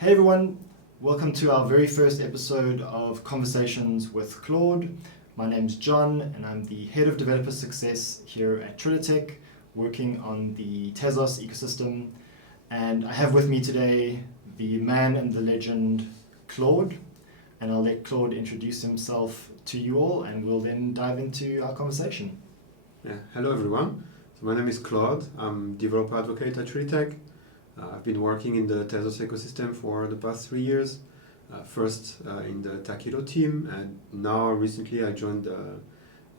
Hey everyone, welcome to our very first episode of Conversations with Claude. My name's John and I'm the Head of Developer Success here at Trilitech, working on the Tezos ecosystem. And I have with me today the man and the legend, Claude. And I'll let Claude introduce himself to you all and we'll then dive into our conversation. Hello everyone, so my name is Claude. I'm developer advocate at Trilitech. I've been working in the Tezos ecosystem for the past 3 years. First in the Takedo team, and now recently I joined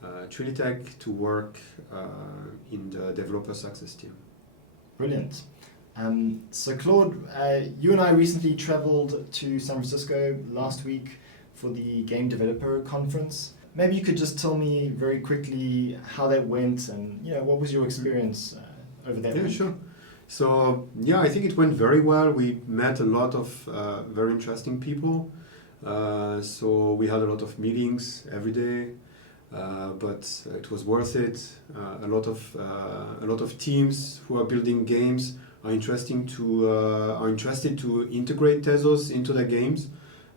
Trilitech to work in the developer success team. Brilliant. So Claude, you and I recently traveled to San Francisco last week for the Game Developer Conference. Maybe you could just tell me very quickly how that went and what was your experience over there? Yeah, sure. So I think it went very well. We met a lot of very interesting people. So we had a lot of meetings every day, but it was worth it. A lot of teams who are building games are interested to integrate Tezos into their games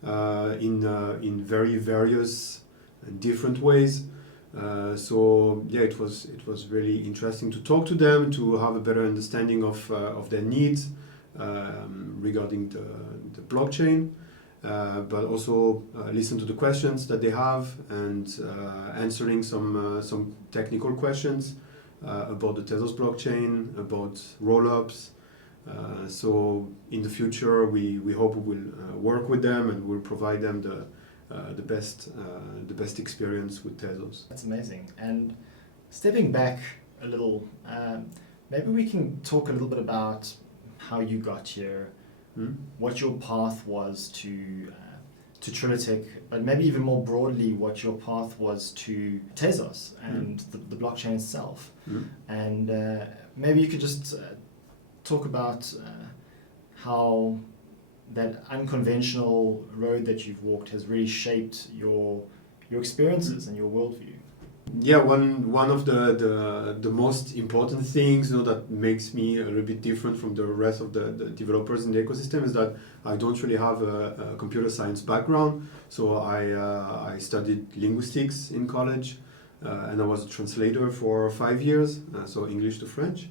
in very various and different ways. It was really interesting to talk to them, to have a better understanding of their needs regarding the blockchain, but also listen to the questions that they have and answering some technical questions about the Tezos blockchain, about rollups. So in the future, we hope we will work with them and we'll provide them the best experience with Tezos. That's amazing. And stepping back a little, maybe we can talk a little bit about how you got here, what your path was to Trilitech, but maybe even more broadly, what your path was to Tezos and the blockchain itself. And maybe you could just talk about how that unconventional road that you've walked has really shaped your experiences and your worldview. Yeah, one of the most important things that makes me a little bit different from the rest of the developers in the ecosystem is that I don't really have a computer science background. So I studied linguistics in college and I was a translator for 5 years, so English to French.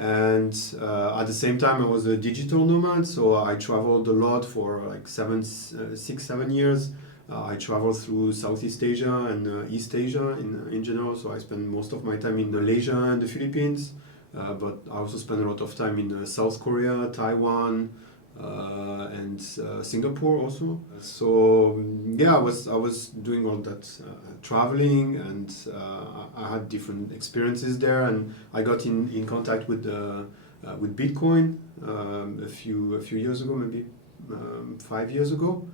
And at the same time, I was a digital nomad, so I traveled a lot for like 6-7 years. I traveled through Southeast Asia and East Asia in general, so I spent most of my time in Malaysia and the Philippines, but I also spent a lot of time in South Korea, Taiwan, and Singapore also. So I was doing all that traveling, and I had different experiences there, and I got in contact with Bitcoin a few years ago, maybe 5 years ago,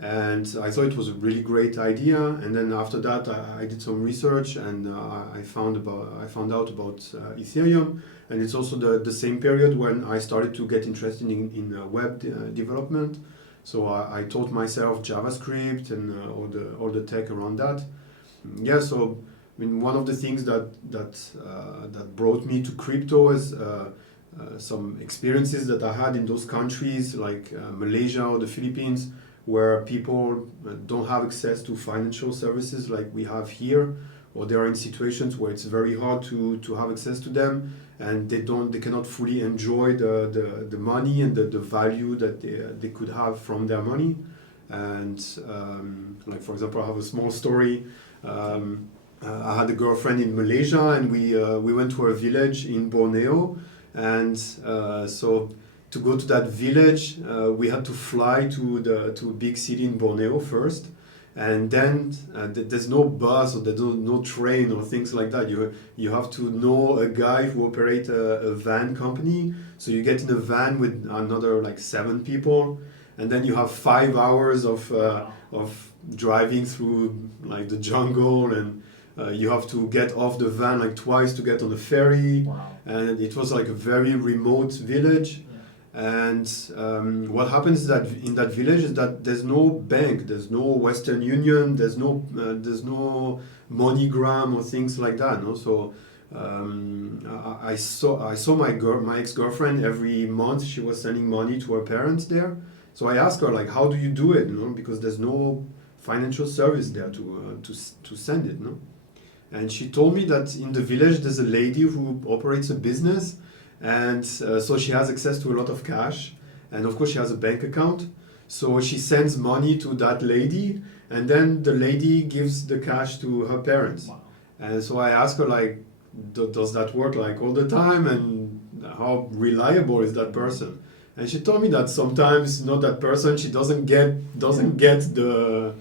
and I thought it was a really great idea. And then after that, I did some research, and I found out about Ethereum. And it's also the same period when I started to get interested in web development. So I taught myself JavaScript and all the tech around that. So I mean, one of the things that brought me to crypto is some experiences that I had in those countries like Malaysia or the Philippines, where people don't have access to financial services like we have here, or they are in situations where it's very hard to have access to them, and they cannot fully enjoy the money and the value that they could have from their money. And like for example, I have a small story. I had a girlfriend in Malaysia, and we went to a village in Borneo, and so to go to that village, we had to fly to a big city in Borneo first. And then there's no bus or there's no train or things like that. You have to know a guy who operates a van company. So you get in a van with another like 7 people, and then you have 5 hours of driving through like the jungle, and you have to get off the van like twice to get on the ferry. Wow. And it was like a very remote village. And what happens is that in that village is that there's no bank, there's no Western Union, there's no MoneyGram or things like that. No? So I saw my ex-girlfriend every month. She was sending money to her parents there, So I asked her, like, how do you do it? Because there's no financial service there to send it. And she told me that in the village there's a lady who operates a business, and so she has access to a lot of cash, and of course she has a bank account. So she sends money to that lady, and then the lady gives the cash to her parents. Wow. And so I asked her, like, does that work like all the time, and how reliable is that person? And she told me that sometimes, that person, she doesn't get the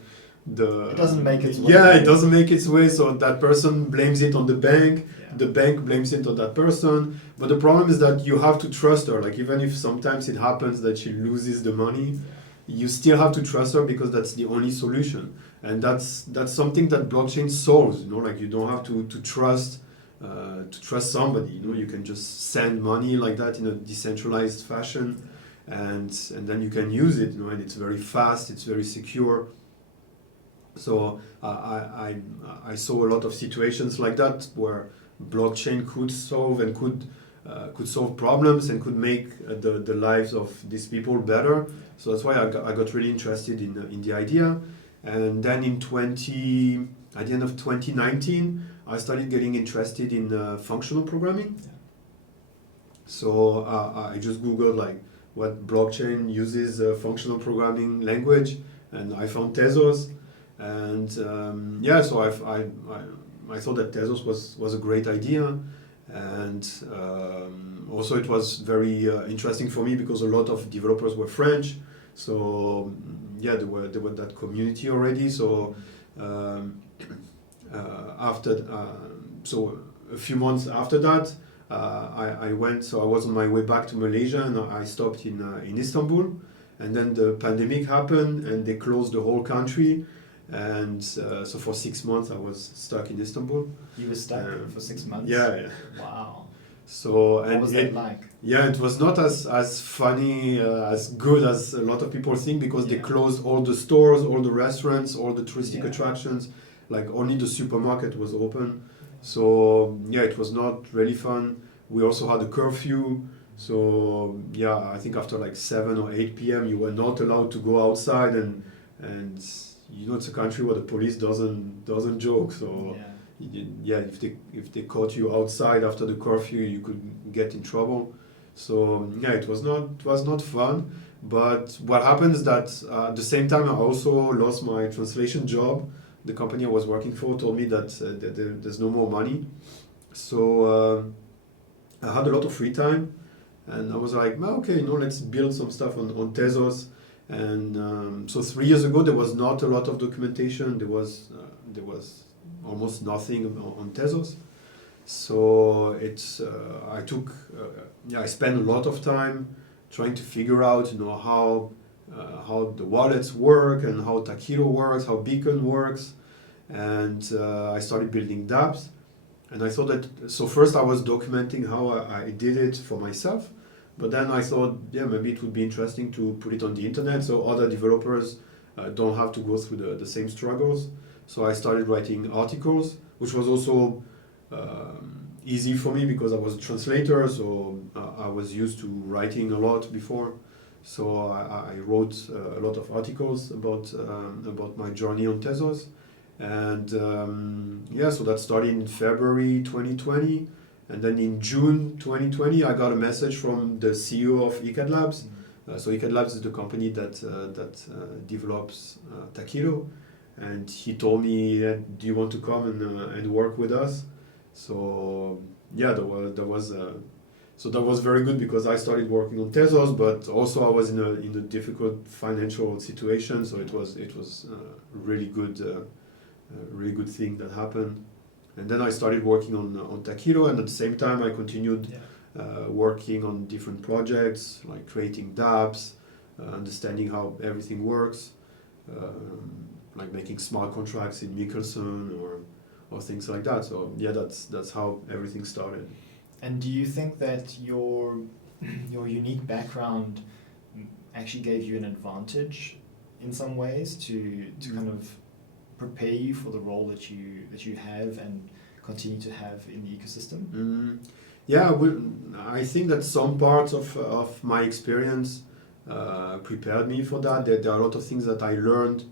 It doesn't make its way. Yeah, it doesn't make its way. So that person blames it on the bank. Yeah. The bank blames it on that person. But the problem is that you have to trust her. Like, even if sometimes it happens that she loses the money, you still have to trust her, because that's the only solution. And that's something that blockchain solves. Like, you don't have to trust somebody. You can just send money like that in a decentralized fashion, and then you can use it. And it's very fast. It's very secure. So I saw a lot of situations like that where blockchain could solve and could solve problems and could make the lives of these people better. So that's why I got really interested in the idea. And then at the end of 2019, I started getting interested in functional programming. Yeah. So I just Googled, like, what blockchain uses functional programming language, and I found Tezos. And so I thought that Tezos was a great idea, and also it was very interesting for me because a lot of developers were French. So there were that community already. So so a few months after that, I went. So I was on my way back to Malaysia, and I stopped in Istanbul, and then the pandemic happened, and they closed the whole country. And so for 6 months I was stuck in Istanbul. You were stuck for 6 months? Yeah. Wow. So what was that like? Yeah, it was not as funny, as good as a lot of people think, because they closed all the stores, all the restaurants, all the touristic attractions. Like, only the supermarket was open. So it was not really fun. We also had a curfew. So I think after like 7 or 8 p.m. you were not allowed to go outside, and it's a country where the police doesn't joke. So if they caught you outside after the curfew, you could get in trouble. So it was not fun. But what happened is that at the same time I also lost my translation job. The company I was working for told me that there's no more money. So I had a lot of free time, and I was like, okay, let's build some stuff on Tezos. And so 3 years ago, there was not a lot of documentation. There was almost nothing on Tezos. So I spent a lot of time trying to figure out, how the wallets work, and how Takedo works, how Beacon works. And I started building dApps. And I thought that, so first I was documenting how I did it for myself. But then I thought, maybe it would be interesting to put it on the internet so other developers don't have to go through the same struggles. So I started writing articles, which was also easy for me because I was a translator, so I was used to writing a lot before. So I wrote a lot of articles about my journey on Tezos. And so that started in February 2020. And then in June 2020, I got a message from the CEO of ECAD Labs. So ECAD Labs is the company that develops Takedo. And he told me, do you want to come and work with us? So that was very good because I started working on Tezos, but also I was in a difficult financial situation. So it was a really good thing that happened. And then I started working on Takedo, and at the same time I continued working on different projects, like creating dApps, understanding how everything works, like making smart contracts in Michelson or things like that. So that's how everything started. And do you think that your unique background actually gave you an advantage in some ways to kind of prepare you for the role that you have and continue to have in the ecosystem? I think that some parts of my experience prepared me for that. There are a lot of things that I learned,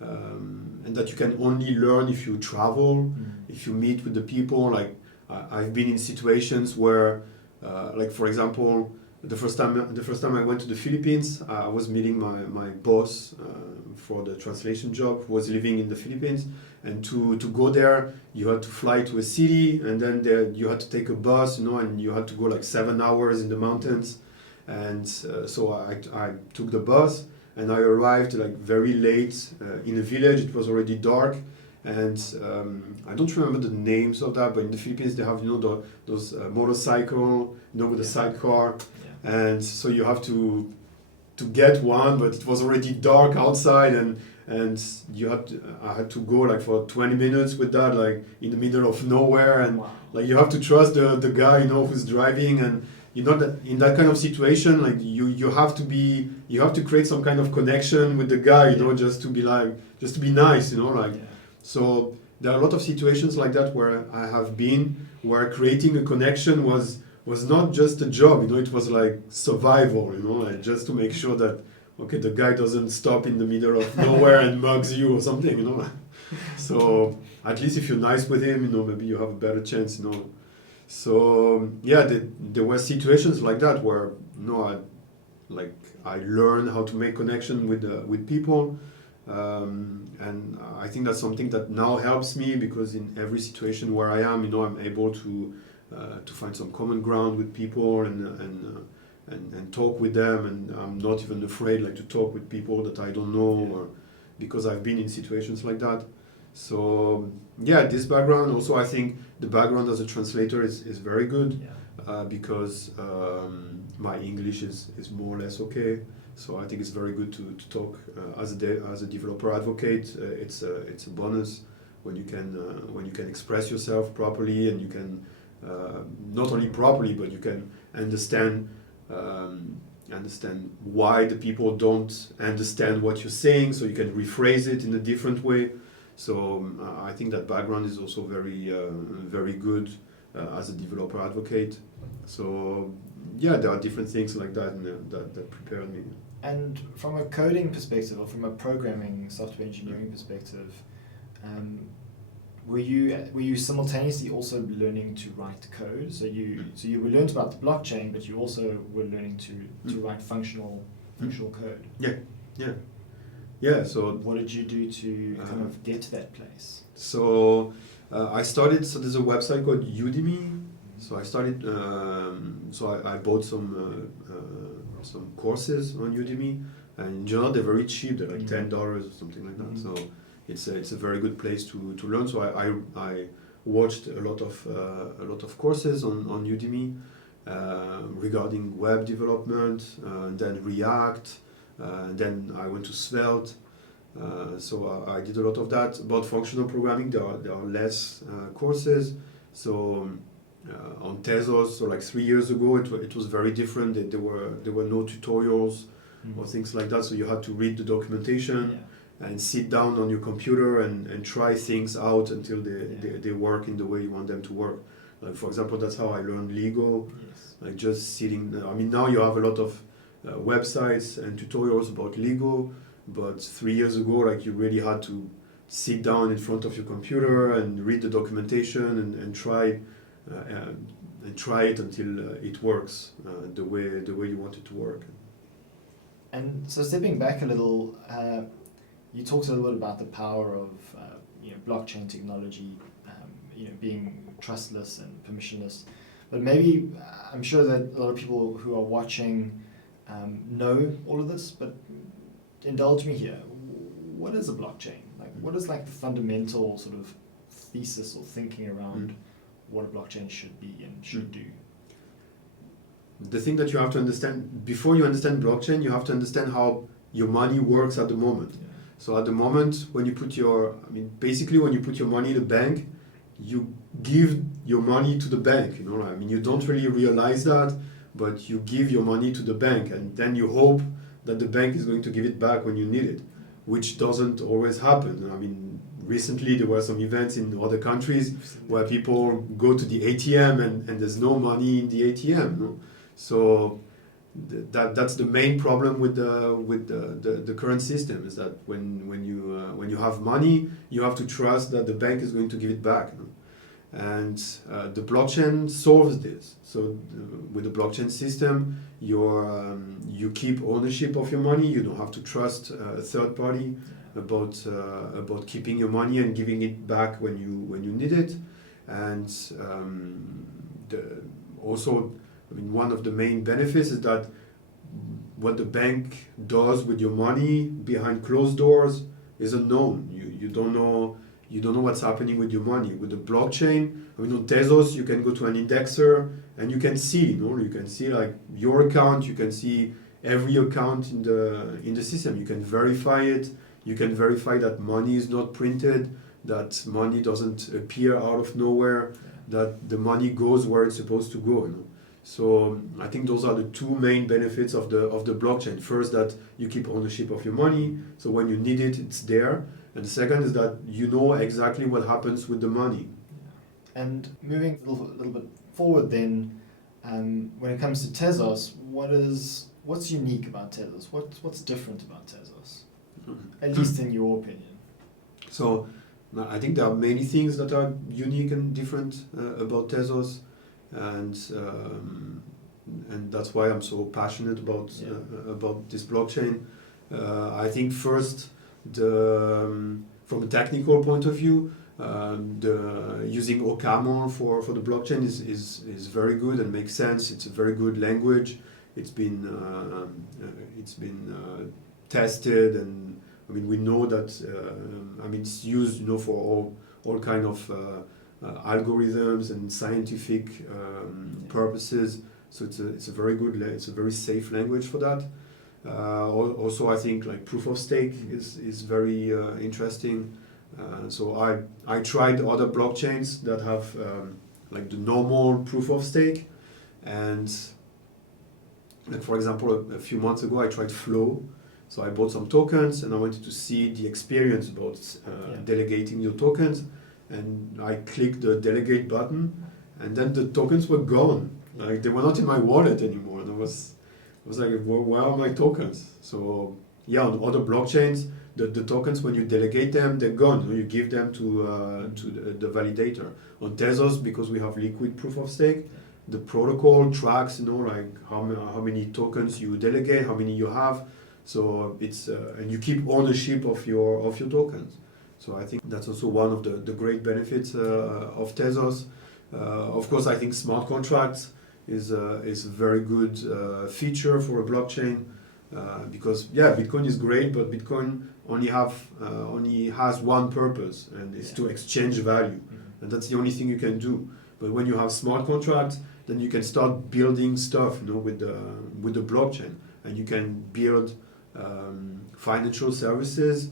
and that you can only learn if you travel, if you meet with the people. Like I've been in situations where, like for example, the first time I went to the Philippines, I was meeting my boss for the translation job, who was living in the Philippines. And to go there, you had to fly to a city, and then there you had to take a bus, and you had to go like 7 hours in the mountains. And so I took the bus, and I arrived like very late in a village. It was already dark, and I don't remember the names of that, but in the Philippines they have those motorcycle, with a sidecar, and so you have to get one, but it was already dark outside, and I had to go like for 20 minutes with that, like in the middle of nowhere, and like you have to trust the guy who's driving, and that in that kind of situation, like you have to create some kind of connection with the guy, just to be nice, So there are a lot of situations like that where I have been, where creating a connection was not just a job, it was like survival, like just to make sure that, okay, the guy doesn't stop in the middle of nowhere and mugs you or something, So at least if you're nice with him, maybe you have a better chance, So yeah, there were situations like that where, I learned how to make connection with people, and I think that's something that now helps me, because in every situation where I am, I'm able to find some common ground with people and talk with them, and I'm not even afraid to talk with people that I don't know, or because I've been in situations like that. So yeah, this background also, I think the background as a translator is very good, because my English is more or less okay. So I think it's very good to talk as a developer advocate. It's a bonus when you can express yourself properly, and you can not only properly, but you can understand why the people don't understand what you're saying, so you can rephrase it in a different way. So I think that background is also very good as a developer advocate. So yeah, there are different things like that that prepared me. And from a coding perspective, or from a programming software engineering perspective, were you simultaneously also learning to write code? So you were learned about the blockchain, but you also were learning to write functional code. Yeah. So what did you do to kind of get to that place? So I started. So there's a website called Udemy. So I started. So I bought some courses on Udemy, and in general they're very cheap. They're like $10 or something like that. So it's a very good place to learn. So I watched a lot of courses on Udemy regarding web development, then React. Then I went to Svelte, so I did a lot of that. About functional programming, there are less courses. So on Tezos, so like 3 years ago, it was very different. There were no tutorials or things like that. So you had to read the documentation and sit down on your computer and try things out until they work in the way you want them to work. Like for example, that's how I learned Lego. Like just sitting. I mean, now you have a lot of websites and tutorials about Lego, but 3 years ago, like you really had to sit down in front of your computer and read the documentation and try it until it works the way you want it to work. And so stepping back a little, you talked a little bit about the power of blockchain technology, being trustless and permissionless. But maybe I'm sure that a lot of people who are watching know all of this, but indulge me here. What is a blockchain? Like, what is like the fundamental sort of thesis or thinking around what a blockchain should be and should do? The thing that you have to understand, before you understand blockchain, you have to understand how your money works at the moment. So at the moment, when you put basically when you put your money in a bank, you give your money to the bank, you don't really realize that, but you give your money to the bank, and then you hope that the bank is going to give it back when you need it, which doesn't always happen. Recently there were some events in other countries where people go to the ATM and there's no money in the ATM. So that's the main problem with the current system, is that when you have money, you have to trust that the bank is going to give it back. And the blockchain solves this. So with the blockchain system, you keep ownership of your money. You don't have to trust a third party about keeping your money and giving it back when you need it. And also, I mean, one of the main benefits is that what the bank does with your money behind closed doors is unknown. You don't know what's happening with your money. With the blockchain, I mean, on Tezos, you can go to an indexer and you can see, you can see like your account, you can see every account in the system. You can verify it. You can verify that money is not printed, that money doesn't appear out of nowhere, that the money goes where it's supposed to go. So I think those are the two main benefits of the blockchain. First, that you keep ownership of your money, so when you need it, it's there. And the second is that you know exactly what happens with the money. And moving a little bit forward then, when it comes to Tezos, what's unique about Tezos? What's different about Tezos? At least in your opinion. So I think there are many things that are unique and different about Tezos, and that's why I'm so passionate about this blockchain. I think first, from a technical point of view, using OCaml for the blockchain is very good and makes sense. It's a very good language. It's been tested, and I mean, we know that it's used for all kind of algorithms and scientific purposes. So it's a very good, it's a very safe language for that. Also, I think like proof of stake is very interesting. So I tried other blockchains that have like the normal proof of stake, and like for example, a few months ago I tried Flow. So I bought some tokens and I wanted to see the experience about delegating your tokens, and I clicked the delegate button, and then the tokens were gone. Like they were not in my wallet anymore. And I was like, where are my tokens? So yeah, on other blockchains, the tokens, when you delegate them, they're gone. You give them to the validator. On Tezos, because we have liquid proof of stake, the protocol tracks, like how many tokens you delegate, how many you have. So it's and you keep ownership of your tokens. So I think that's also one of the great benefits of Tezos. Of course, I think smart contracts is a very good feature for a blockchain, because Bitcoin is great, but Bitcoin only has one purpose, and it's to exchange value, and that's the only thing you can do. But when you have smart contracts, then you can start building stuff, with the blockchain, and you can build financial services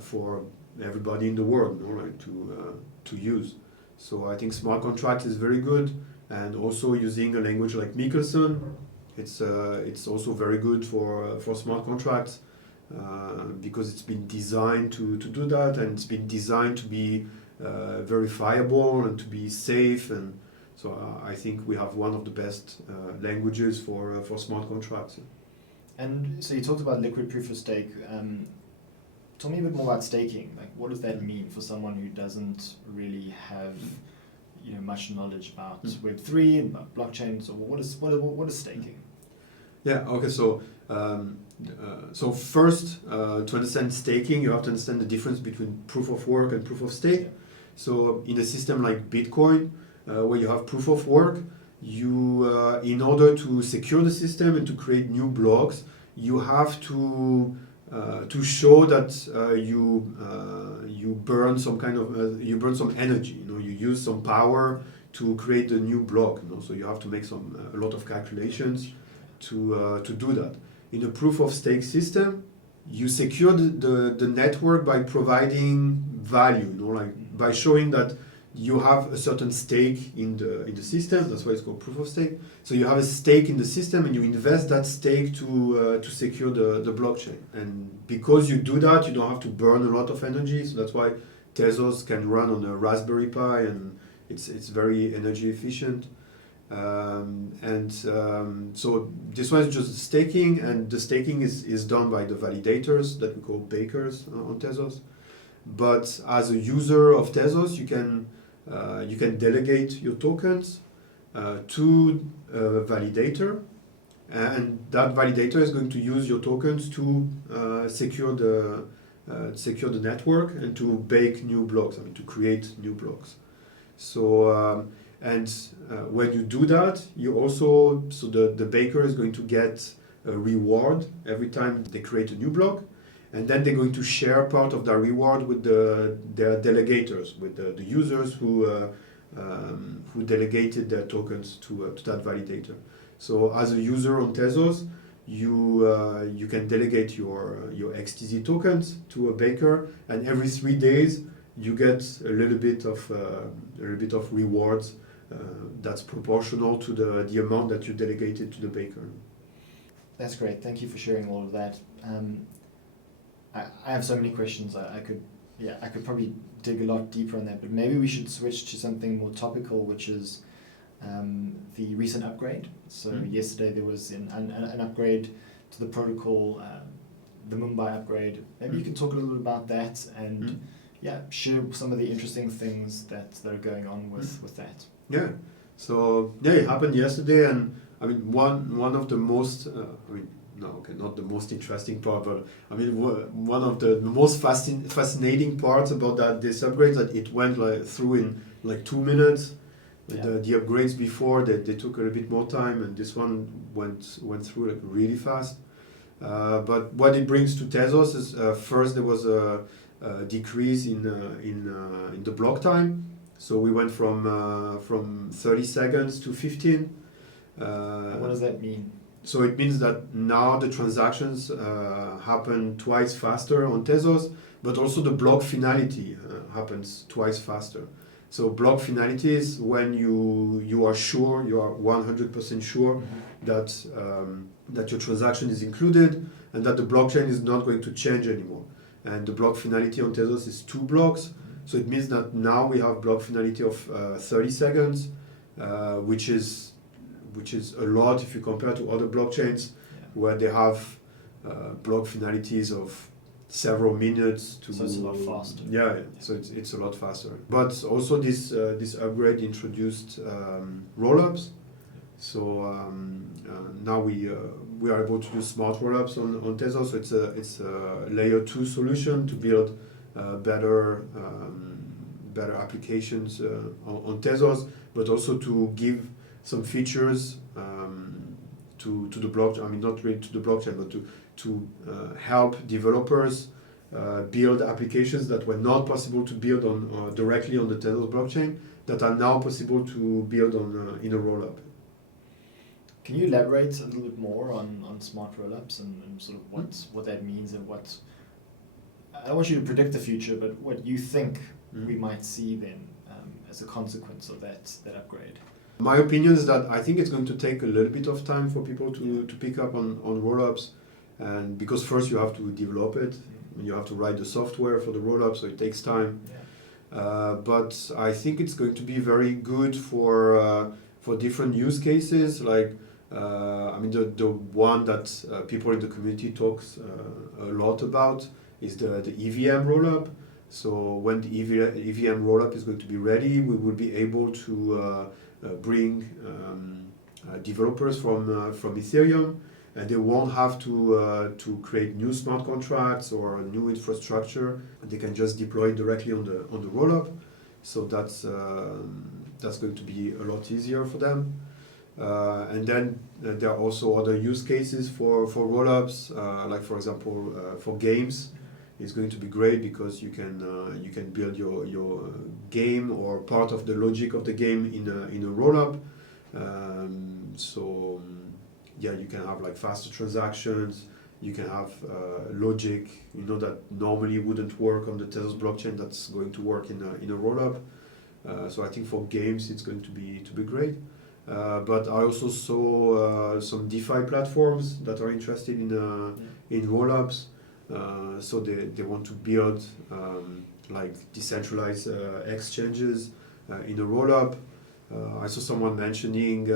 for everybody in the world, to use. So I think smart contract is very good, and also using a language like Michelson, it's also very good for smart contracts, because it's been designed to do that, and it's been designed to be verifiable and to be safe, and so I think we have one of the best languages for smart contracts. And so you talked about liquid proof of stake. Tell me a bit more about staking. Like, what does that mean for someone who doesn't really have, much knowledge about Web3 and about blockchains? Or what is staking? Yeah. Okay. So first, to understand staking, you have to understand the difference between proof of work and proof of stake. Yeah. So in a system like Bitcoin, where you have proof of work, you in order to secure the system and to create new blocks, you have to show that you burn some kind of you burn some energy. You use some power to create a new block. So you have to make a lot of calculations to do that. In a proof of stake system, you secure the network by providing value. Like by showing that you have a certain stake in the system. That's why it's called proof of stake. So you have a stake in the system, and you invest that stake to secure the blockchain. And because you do that, you don't have to burn a lot of energy. So that's why Tezos can run on a Raspberry Pi, and it's very energy efficient. So this one is just staking, and the staking is done by the validators that we call bakers on Tezos. But as a user of Tezos, you can delegate your tokens to a validator, and that validator is going to use your tokens to secure the network and to bake new blocks. To create new blocks. So when you do that, you also the baker is going to get a reward every time they create a new block, and then they're going to share part of that reward with their delegators, with the users who delegated their tokens to that validator. So as a user on Tezos, you can delegate your XTZ tokens to a baker, and every 3 days you get a little bit of rewards that's proportional to the amount that you delegated to the baker. That's great. Thank you for sharing all of that. I have so many questions. I could probably dig a lot deeper on that, but maybe we should switch to something more topical, which is the recent upgrade. So yesterday there was an upgrade to the protocol, the Mumbai upgrade. Maybe you can talk a little bit about that and share some of the interesting things that are going on with that. Yeah. So it happened yesterday, and one of the most not the most interesting part, but one of the most fascinating parts about this upgrade that it went through in 2 minutes. The upgrades before they took a little bit more time, and this one went through really fast. But what it brings to Tezos is first there was a decrease in the block time. So we went from 30 seconds to 15. What does that mean? So it means that now the transactions happen twice faster on Tezos, but also the block finality happens twice faster. So block finality is when you are sure, you are 100% sure that your transaction is included and that the blockchain is not going to change anymore. And the block finality on Tezos is 2 blocks. So it means that now we have block finality of 30 seconds, which is a lot if you compare to other blockchains where they have block finalities of several minutes. So it's a lot faster. Yeah, so it's a lot faster. But also this upgrade introduced rollups. So now we are able to do smart rollups on Tezos. So it's a layer 2 solution to build better applications on Tezos, but also to give some features to the blockchain. Not really to the blockchain, but to help developers build applications that were not possible to build on directly on the Tezos blockchain, that are now possible to build on in a rollup. Can you elaborate a little bit more on smart rollups and sort of what that means and what? I don't want you to predict the future, but what you think we might see then as a consequence of that upgrade. My opinion is that I think it's going to take a little bit of time for people to pick up on rollups, and because first you have to develop it, you have to write the software for the rollup, so it takes time. But I think it's going to be very good for different use cases. Like the one that people in the community talks a lot about is the EVM rollup. So when the EVM rollup is going to be ready, we will be able to bring developers from Ethereum, and they won't have to create new smart contracts or new infrastructure. They can just deploy it directly on the rollup. So that's going to be a lot easier for them. And then there are also other use cases for rollups, like for example for games. It's going to be great because you can build your game or part of the logic of the game in a rollup. You can have like faster transactions. You can have logic, that normally wouldn't work on the Tezos blockchain. That's going to work in a rollup. So I think for games it's going to be great. But I also saw some DeFi platforms that are interested in rollups. So they want to build like decentralized exchanges in a rollup. I saw someone mentioning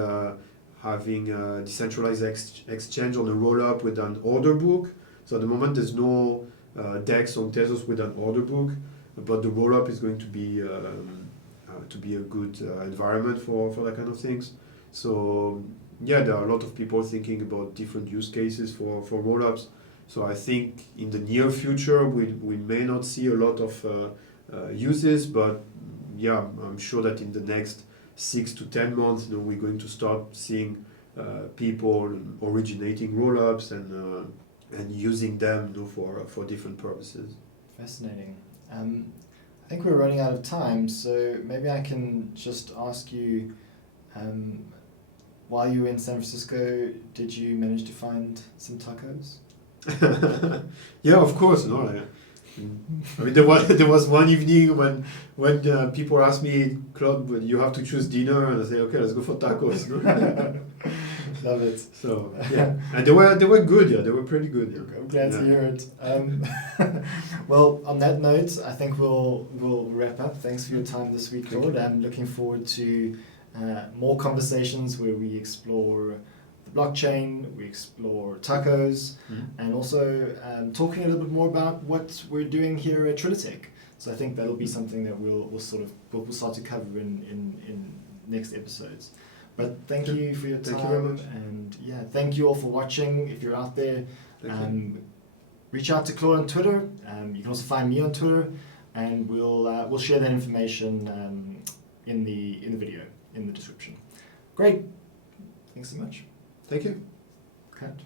having a decentralized exchange on a roll-up with an order book. So at the moment there's no DEX on Tezos with an order book, but the roll-up is going to be a good environment for that kind of things. So yeah, there are a lot of people thinking about different use cases for roll-ups. So I think in the near future we may not see a lot of uses, but yeah, I'm sure that in the next 6 to 10 months, we're going to start seeing people originating roll-ups and using them for different purposes. Fascinating. I think we're running out of time, so maybe I can just ask you, while you were in San Francisco, did you manage to find some tacos? Yeah, of course. No, I mean there was one evening when people asked me, Claude, but you have to choose dinner, and I say, okay, let's go for tacos. No? Love it. So yeah, and they were good. Yeah, they were pretty good. Yeah. I'm glad to hear it. Well, on that note, I think we'll wrap up. Thanks for your time this week, Claude. I'm looking forward to more conversations where we explore the blockchain, we explore tacos, and also talking a little bit more about what we're doing here at Trilitech. So I think that'll be something that we'll start to cover in next episodes. But thank you for your time. Thank you very much. And yeah, thank you all for watching. If you're out there, reach out to Claude on Twitter. You can also find me on Twitter, and we'll share that information in the video in the description. Great. Thanks so much. Thank you. Cut.